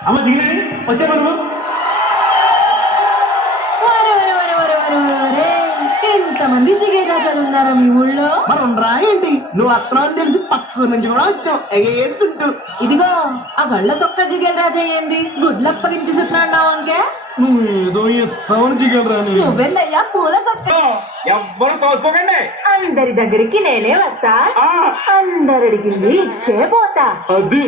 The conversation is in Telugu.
అమ్మ దిగినాయి వచ్చే మనము ఎంతమంది జిగే రాజాలు ఉన్నారా మీ ఊళ్ళో? మరి ఉండరా ఏంటి నువ్వు అత్తనా అని తెలిసి పక్క నుంచి కూడా వచ్చావు ఎగేసుకుంటూ. ఇదిగో ఆ గళ్ళ సొక్క జిగేల్ రాజా ఏంది గుడ్లప్పగించి సుతున్నావు అంకే? నువ్వేదో ఎత్తావని జిగలరా నువ్వెందయ్యా పూల సొక్క? ఎవ్వరు తోసుకోకండి. అందరి దగ్గరికి నేనే వస్తా, అందరడిగింది ఇచ్చే పోతా. అది